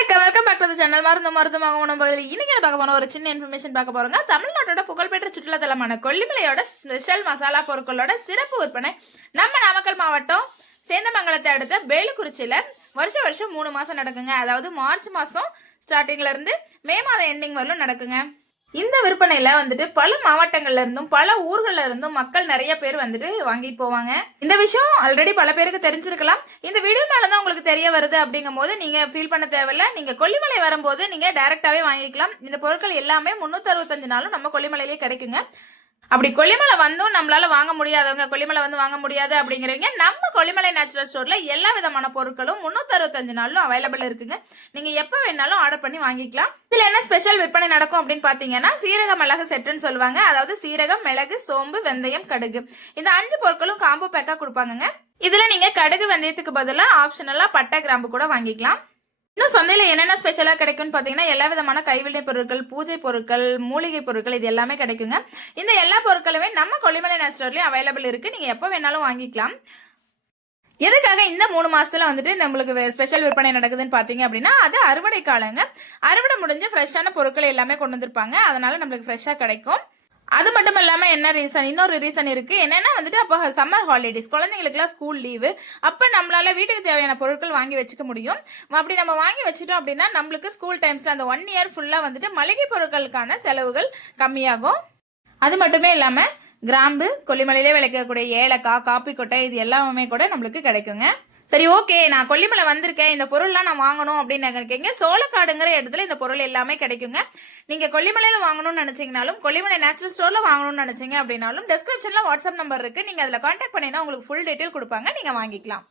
வணக்கம், welcome back to the channel. மருந்துமாக உணவு பகுதியில் இன்னைக்கு பார்க்க போன ஒரு சின்ன இன்ஃபர்மேஷன் பார்க்க போறோங்க. தமிழ்நாட்டோட புகழ்பெற்ற சுற்றுலாத்தலமான கொல்லிமலையோட ஸ்பெஷல் மசாலா பொருட்களோட சிறப்பு விற்பனை நம்ம நாமக்கல் மாவட்டம் சேந்தமங்கலத்தை அடுத்த பேலுக்குறிச்சியில வருஷம் 3 மாசம் நடக்குங்க. அதாவது மார்ச் மாசம் ஸ்டார்டிங்ல இருந்து மே மாதம் எண்டிங் வரலும் நடக்குங்க. இந்த விற்பனையில வந்துட்டு பல மாவட்டங்கள்ல இருந்தும் பல ஊர்கள்ல இருந்தும் மக்கள் நிறைய பேர் வந்துட்டு வாங்கி போவாங்க. இந்த விஷயம் ஆல்ரெடி பல பேருக்கு தெரிஞ்சிருக்கலாம். இந்த வீடியோனாலதான் உங்களுக்கு தெரிய வருது அப்படிங்கும் போது நீங்க ஃபீல் பண்ண தேவையில்ல. நீங்க கொல்லிமலை வரும்போது நீங்க டைரக்டாவே வாங்கிக்கலாம். இந்த பொருட்கள் எல்லாமே 365 நாளும் நம்ம கொல்லிமலையிலேயே கிடைக்குங்க. அப்படி கொல்லிமலை வந்தும் நம்மளால வாங்க முடியாதவங்க, கொல்லிமலை வந்து வாங்க முடியாது அப்படிங்கிறவங்க, நம்ம கொல்லிமலை நேச்சுரல் ஸ்டோர்ல எல்லா விதமான பொருட்களும் 365 நாளும் அவைலபிள் இருக்குங்க. நீங்க எப்ப வேணாலும் ஆர்டர் பண்ணி வாங்கிக்கலாம். இதுல என்ன ஸ்பெஷல் விற்பனை நடக்கும் அப்படின்னு பாத்தீங்கன்னா, சீரக மிளகு செட்டுன்னு சொல்லுவாங்க. அதாவது சீரகம், மிளகு, சோம்பு, வெந்தயம், கடுகு, இந்த 5 பொருட்களும் காம்போ பேக்கா கொடுப்பாங்க. இதுல நீங்க கடுகு வெந்தயத்துக்கு பதிலா ஆப்ஷனலா பட்டை, கிராம்பு கூட வாங்கிக்கலாம். இன்னும் சந்தையில என்னென்ன ஸ்பெஷலா கிடைக்கும்னு பாத்தீங்கன்னா, எல்லா விதமான கைவினை பொருட்கள், பூஜை பொருட்கள், மூலிகை பொருட்கள், இது எல்லாமே கிடைக்குங்க. இந்த எல்லா பொருட்களுமே நம்ம கொல்லிமலை நேச்சுரல்லையும் அவைலபிள் இருக்கு. நீங்க எப்ப வேணாலும் வாங்கிக்கலாம். எதுக்காக இந்த 3 மாசத்துல வந்துட்டு நம்மளுக்கு ஸ்பெஷல் விற்பனை நடக்குதுன்னு பாத்தீங்க அப்படின்னா, அது அறுவடை காலங்க. அறுவடை முடிஞ்ச ஃப்ரெஷ்ஷான பொருட்கள் எல்லாமே கொண்டு வந்திருப்பாங்க. அதனால நம்மளுக்கு ஃப்ரெஷ்ஷா கிடைக்கும். அது மட்டும் இல்லாம இன்னொரு ரீசன் இருக்கு. என்னன்னா வந்துட்டு அப்போ சம்மர் ஹாலிடேஸ், குழந்தைங்களுக்குலாம் ஸ்கூல் லீவு, அப்ப நம்மளால வீட்டுக்கு தேவையான பொருட்கள் வாங்கி வச்சுக்க முடியும். அப்படி நம்ம வாங்கி வச்சுட்டோம் அப்படின்னா நம்மளுக்கு ஸ்கூல் டைம்ஸ்ல அந்த 1 இயர் ஃபுல்லா வந்துட்டு மளிகை பொருட்களுக்கான செலவுகள் கம்மியாகும். அது மட்டுமே இல்லாம கிராம்பு, கொல்லிமலையிலே விளைக்கக்கூடிய ஏலக்காய், காப்பி கொட்டை, இது எல்லாமே கூட நம்மளுக்கு கிடைக்குங்க. சரி, ஓகே, நான் கொல்லிமலை வந்திருக்கேன், இந்த பொருள்லாம் நான் வாங்கணும் அப்படின்னு நினைக்கிறீங்க, சோளக்காடுங்கிற இடத்துல இந்த பொருள் எல்லாமே கிடைக்குங்க. நீங்க கொல்லிமலையில வாங்கணும்னு நினைச்சீங்கனாலும், கொல்லிமலை நேச்சுரல் ஸ்டோர்ல வாங்கணும்னு நினைச்சீங்க அப்படின்னாலும், டிஸ்கிரிப்ஷன்ல வாட்ஸ்அப் நம்பர் இருக்கு. நீங்க அதுல கான்டாக்ட் பண்ணினா உங்களுக்கு ஃபுல் டீடைல் கொடுப்பாங்க, நீங்க வாங்கிக்கலாம்.